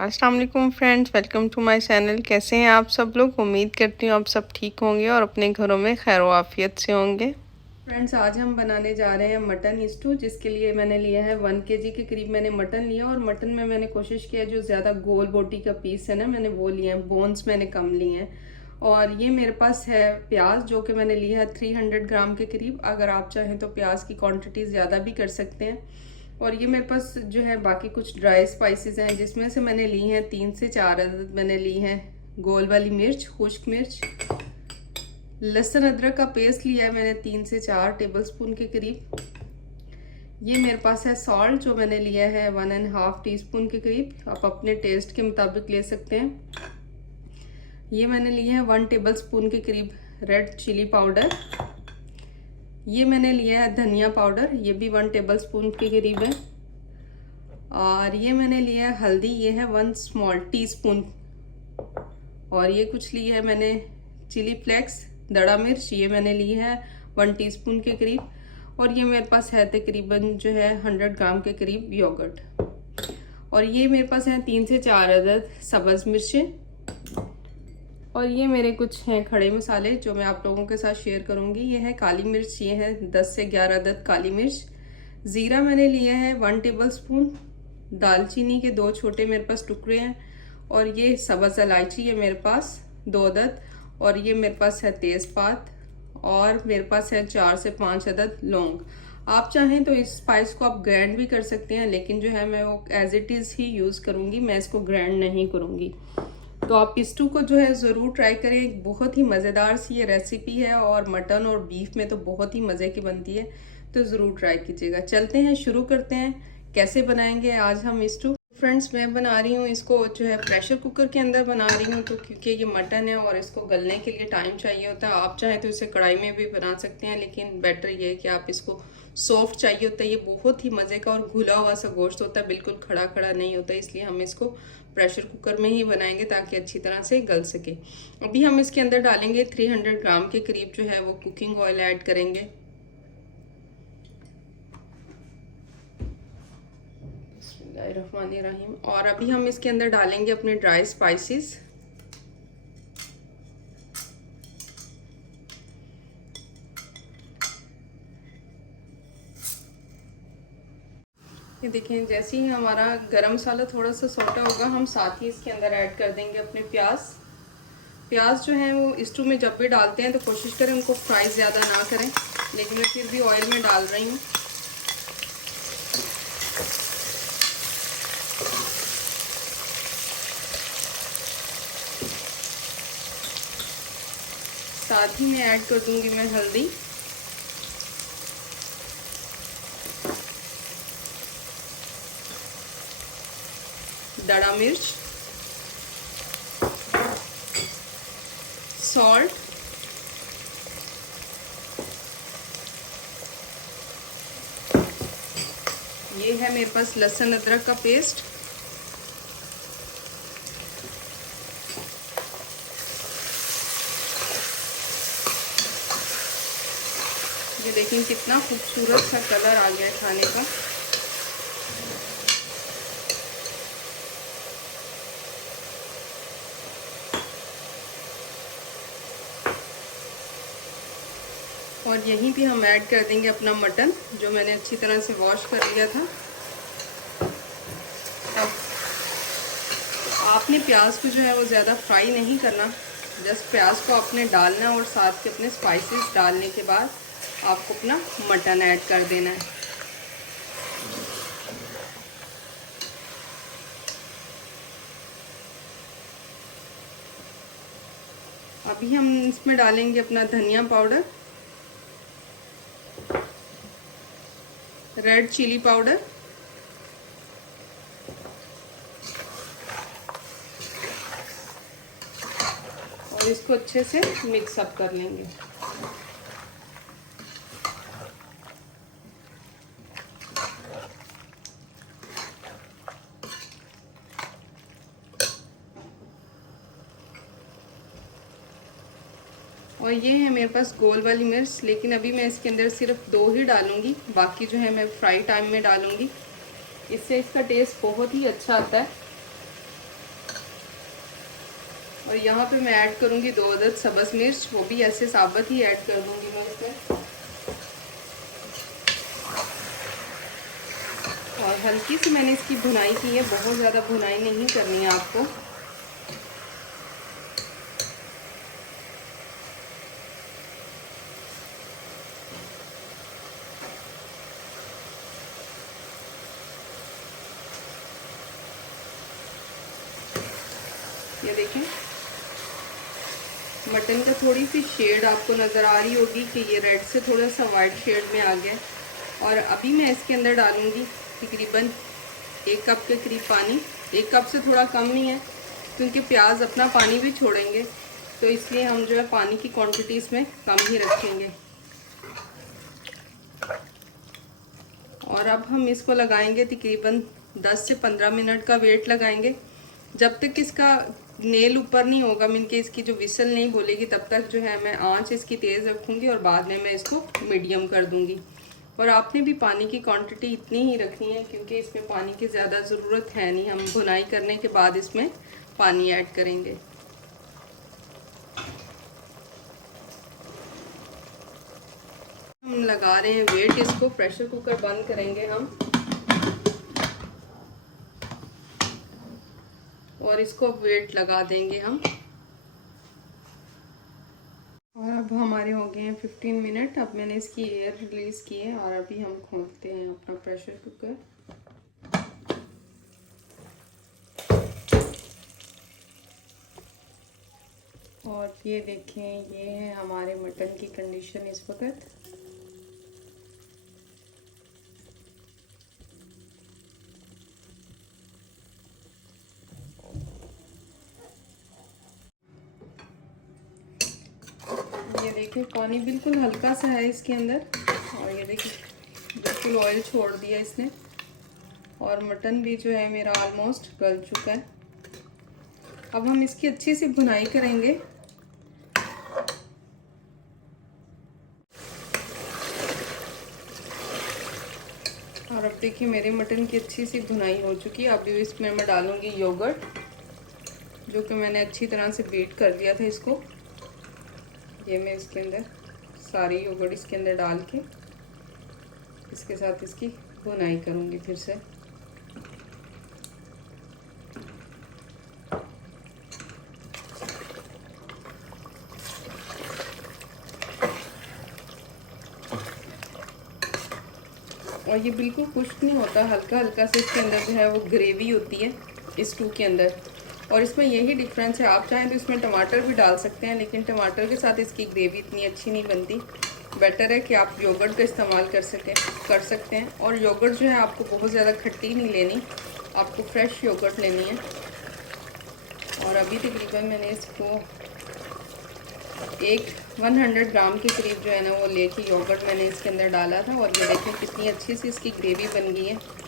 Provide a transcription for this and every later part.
अस्सलाम वालेकुम friends, welcome to my channel. कैसे हैं आप सब लोग? उम्मीद करती हूँ आप सब ठीक होंगे और अपने घरों में खैर आफियत से होंगे। फ्रेंड्स, आज हम बनाने जा रहे हैं मटन स्टू, जिसके लिए मैंने लिया है 1 केजी के करीब मैंने मटन लिया। और मटन में मैंने कोशिश किया जो ज़्यादा गोल बोटी का पीस है ना, मैंने वो लिए हैं, बोन्स मैंने कम लिए हैं। और ये मेरे पास है प्याज, जो कि मैंने लिया है 300 ग्राम के करीब। अगर आप चाहें तो प्याज की क्वांटिटी ज़्यादा भी कर सकते हैं। और ये मेरे पास जो है बाकी कुछ ड्राई स्पाइसेस हैं, जिसमें से मैंने ली हैं 3 से 4 अदद मैंने ली हैं गोल वाली मिर्च, खुश्क मिर्च। लहसुन अदरक का पेस्ट लिया है मैंने 3 से 4 टेबलस्पून के करीब। ये मेरे पास है सॉल्ट, जो मैंने लिया है 1.5 टीस्पून के करीब। आप अपने टेस्ट के मुताबिक ले सकते हैं। ये मैंने लिए हैं 1 टेबलस्पून के करीब रेड चिली पाउडर। ये मैंने लिया है धनिया पाउडर, ये भी 1 टेबलस्पून के करीब है। और ये मैंने लिया है हल्दी, ये है 1 स्मॉल टीस्पून। और ये कुछ ली है मैंने चिली फ्लेक्स, दड़ा मिर्च, ये मैंने ली है 1 टीस्पून के करीब। और ये मेरे पास है तकरीबन जो है 100 ग्राम के करीब योगर्ट। और ये मेरे पास है 3 से 4 अदद सब्ज़ मिर्चें। और ये मेरे कुछ हैं खड़े मसाले, जो मैं आप लोगों के साथ शेयर करूंगी। ये है काली मिर्च, ये है 10 से 11 अदद काली मिर्च। ज़ीरा मैंने लिया है 1 टेबलस्पून। दालचीनी के 2 छोटे मेरे पास टुकड़े हैं। और ये सब्ज़ इलायची है मेरे पास 2 अदद। और ये मेरे पास है तेज़पात। और मेरे पास है 4 से 5 अदद लौंग। आप चाहें तो इस स्पाइस को आप ग्राइंड भी कर सकते हैं, लेकिन जो है मैं वो एज इट इज़ ही यूज़ करूँगी, मैं इसको ग्राइंड नहीं करूँगी। तो आप स्टू को जो है ज़रूर ट्राई करें, बहुत ही मज़ेदार सी ये रेसिपी है। और मटन और बीफ में तो बहुत ही मज़े की बनती है, तो ज़रूर ट्राई कीजिएगा। चलते हैं, शुरू करते हैं कैसे बनाएंगे आज हम स्टू। फ्रेंड्स, मैं बना रही हूँ इसको जो है प्रेशर कुकर के अंदर बना रही हूँ, तो क्योंकि ये मटन है और इसको गलने के लिए टाइम चाहिए होता है। आप चाहें तो इसे कढ़ाई में भी बना सकते हैं, लेकिन बेटर ये है कि आप इसको सॉफ्ट चाहिए होता है। ये बहुत ही मज़े का और घुला हुआ सा गोश्त होता है, बिल्कुल खड़ा खड़ा नहीं होता, इसलिए हम इसको प्रेशर कुकर में ही बनाएंगे ताकि अच्छी तरह से गल सके। अभी हम इसके अंदर डालेंगे 300 ग्राम के करीब जो है वो कुकिंग ऑयल ऐड करेंगे। बिस्मिल्लाहिर्रहमानिर्रहीम। और अभी हम इसके अंदर डालेंगे अपने ड्राई स्पाइसेस। ये देखें, जैसे ही हमारा गरम मसाला थोड़ा सा सोटा होगा, हम साथ ही इसके अंदर ऐड कर देंगे अपने प्याज जो है वो स्टू में जब भी डालते हैं तो कोशिश करें उनको फ्राई ज़्यादा ना करें, लेकिन मैं फिर भी ऑयल में डाल रही हूँ। साथ ही में ऐड कर दूंगी मैं हल्दी, दड़ा मिर्च, सॉल्ट, ये है मेरे पास लहसुन अदरक का पेस्ट, ये देखिए कितना खूबसूरत सा कलर आ गया है खाने का। और यहीं पे हम ऐड कर देंगे अपना मटन, जो मैंने अच्छी तरह से वॉश कर लिया था। अब आपने प्याज को जो है वो ज़्यादा फ्राई नहीं करना, जस्ट प्याज को आपने डालना और साथ के अपने स्पाइसेस डालने के बाद आपको अपना मटन ऐड कर देना है। अभी हम इसमें डालेंगे अपना धनिया पाउडर, रेड चिली पाउडर, और इसको अच्छे से मिक्स अप कर लेंगे। और ये है मेरे पास गोल वाली मिर्च, लेकिन अभी मैं इसके अंदर सिर्फ 2 ही डालूंगी, बाकी जो है मैं फ्राई टाइम में डालूंगी। इससे इसका टेस्ट बहुत ही अच्छा आता है। और यहाँ पे मैं ऐड करूँगी 2 अदद सब्ज़ मिर्च, वो भी ऐसे साबुत ही ऐड कर दूँगी मैं इसमें। और हल्की सी मैंने इसकी भुनाई की है, बहुत ज़्यादा भुनाई नहीं करनी है आपको। ये देखें, मटन का थोड़ी सी शेड आपको नज़र आ रही होगी कि ये रेड से थोड़ा सा वाइट शेड में आ गया। और अभी मैं इसके अंदर डालूँगी तकरीबन 1 कप के करीब पानी। 1 कप से थोड़ा कम नहीं है क्योंकि प्याज अपना पानी भी छोड़ेंगे, तो इसलिए हम जो है पानी की क्वांटिटी इसमें कम ही रखेंगे। और अब हम इसको लगाएंगे तकरीबन 10 से 15 मिनट का वेट लगाएंगे, जब तक इसका नेल ऊपर नहीं होगा, मीन के इसकी जो विसल नहीं बोलेगी, तब तक जो है मैं आंच इसकी तेज़ रखूँगी और बाद में मैं इसको मीडियम कर दूँगी। और आपने भी पानी की क्वांटिटी इतनी ही रखनी है क्योंकि इसमें पानी की ज़्यादा ज़रूरत है नहीं, हम भुनाई करने के बाद इसमें पानी ऐड करेंगे। हम लगा रहे हैं वेट, इसको प्रेशर कुकर बंद करेंगे हम और इसको वेट लगा देंगे हम। और अब हमारे हो गए हैं 15 मिनट। अब मैंने इसकी एयर रिलीज़ की है और अभी हम खोलते हैं अपना प्रेशर कुकर। और ये देखें, ये है हमारे मटन की कंडीशन इस वक्त। ये देखिए, पानी बिल्कुल हल्का सा है इसके अंदर और ये देखिए बिल्कुल ऑयल छोड़ दिया इसने। और मटन भी जो है मेरा ऑलमोस्ट गल चुका है। अब हम इसकी अच्छी सी भुनाई करेंगे। और अब देखिए मेरे मटन की अच्छी सी भुनाई हो चुकी है। अभी इसमें मैं डालूंगी योगर्ट, जो कि मैंने अच्छी तरह से बीट कर दिया था इसको। ये मैं इसके अंदर सारी योगर्ट इसके अंदर डाल के इसके साथ इसकी भुनाई करूँगी फिर से। और ये बिल्कुल खुश्क नहीं होता, हल्का हल्का से इसके अंदर जो है वो ग्रेवी होती है इस स्टू के अंदर। और इसमें यही डिफरेंस है, आप चाहें तो इसमें टमाटर भी डाल सकते हैं, लेकिन टमाटर के साथ इसकी ग्रेवी इतनी अच्छी नहीं बनती। बेटर है कि आप योगर्ट का इस्तेमाल कर सकते हैं। और योगर्ट जो है आपको बहुत ज़्यादा खट्टी नहीं लेनी, आपको फ्रेश योगर्ट लेनी है। और अभी तकरीबन मैंने इसको 100 ग्राम के करीब जो है ना वो लेके योगर्ट मैंने इसके अंदर डाला था। और ये देखें कितनी अच्छी सी इसकी ग्रेवी बन गई है।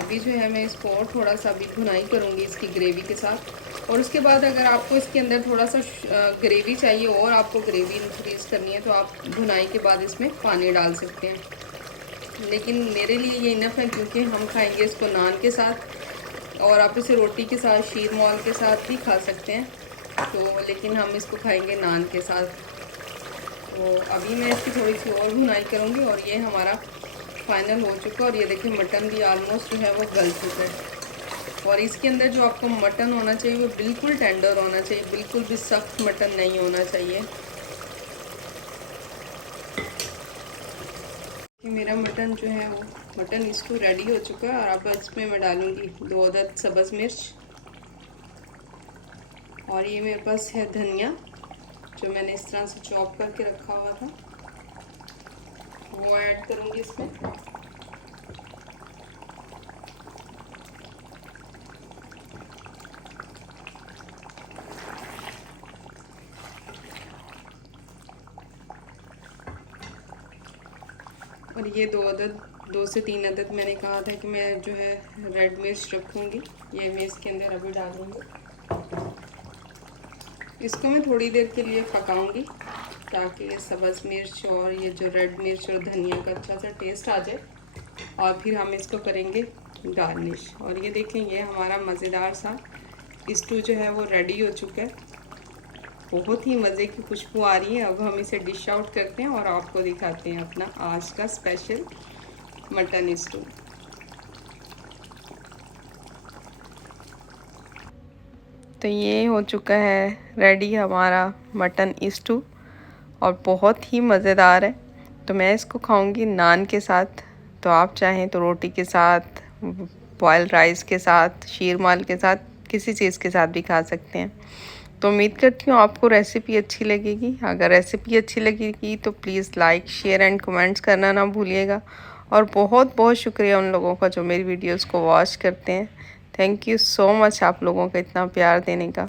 अभी जो है मैं इसको और थोड़ा सा अभी भुनाई करूँगी इसकी ग्रेवी के साथ। और उसके बाद अगर आपको इसके अंदर थोड़ा सा ग्रेवी चाहिए और आपको ग्रेवी इंक्रीज़ करनी है तो आप भुनाई के बाद इसमें पानी डाल सकते हैं। लेकिन मेरे लिए ये इनफ है क्योंकि हम खाएंगे इसको नान के साथ, और आप इसे रोटी के साथ, शीर माल के साथ भी खा सकते हैं, तो लेकिन हम इसको खाएंगे नान के साथ। तो अभी मैं इसकी थोड़ी सी और भुनाई करूँगी। और ये हमारा फाइनल हो चुका है। और ये देखिए मटन भी ऑलमोस्ट जो है वो गल चुका है। और इसके अंदर जो आपको मटन होना चाहिए वो बिल्कुल टेंडर होना चाहिए, बिल्कुल भी सख्त मटन नहीं होना चाहिए। मेरा मटन जो है वो मटन स्टू रेडी हो चुका है। और अब इसमें मैं डालूँगी 2 अदद सब्ज़ मिर्च। और ये मेरे पास है धनिया, जो मैंने इस तरह से चॉप करके रखा हुआ था, वो ऐड करूँगी इसमें। और ये 2 से 3 अदद मैंने कहा था कि मैं जो है रेड मिर्च रखूँगी, ये मैं इसके अंदर अभी डालूँगी। इसको मैं थोड़ी देर के लिए पकाऊंगी ताकि ये सब्ज़ मिर्च और ये जो रेड मिर्च और धनिया का अच्छा सा टेस्ट आ जाए। और फिर हम इसको करेंगे गार्निश। और ये देखें, ये हमारा मज़ेदार सा स्टू जो है वो रेडी हो चुका है। बहुत ही मज़े की खुशबू आ रही है। अब हम इसे डिश आउट करते हैं और आपको दिखाते हैं अपना आज का स्पेशल मटन स्टू। तो ये हो चुका है रेडी हमारा मटन स्टू और बहुत ही मज़ेदार है। तो मैं इसको खाऊंगी नान के साथ, तो आप चाहें तो रोटी के साथ, बॉयल्ड राइस के साथ, शीरमाल के साथ, किसी चीज़ के साथ भी खा सकते हैं। तो उम्मीद करती हूँ आपको रेसिपी अच्छी लगेगी। अगर रेसिपी अच्छी लगेगी तो please like, share and comments करना ना भूलिएगा। और बहुत बहुत शुक्रिया उन लोगों का जो मेरी वीडियोस को वॉच करते हैं। थैंक यू सो मच आप लोगों का इतना प्यार देने का।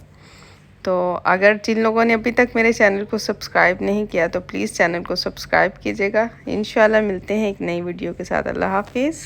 तो अगर जिन लोगों ने अभी तक मेरे चैनल को सब्सक्राइब नहीं किया तो प्लीज़ चैनल को सब्सक्राइब कीजिएगा। इंशाल्लाह मिलते हैं एक नई वीडियो के साथ। अल्लाह हाफिज़।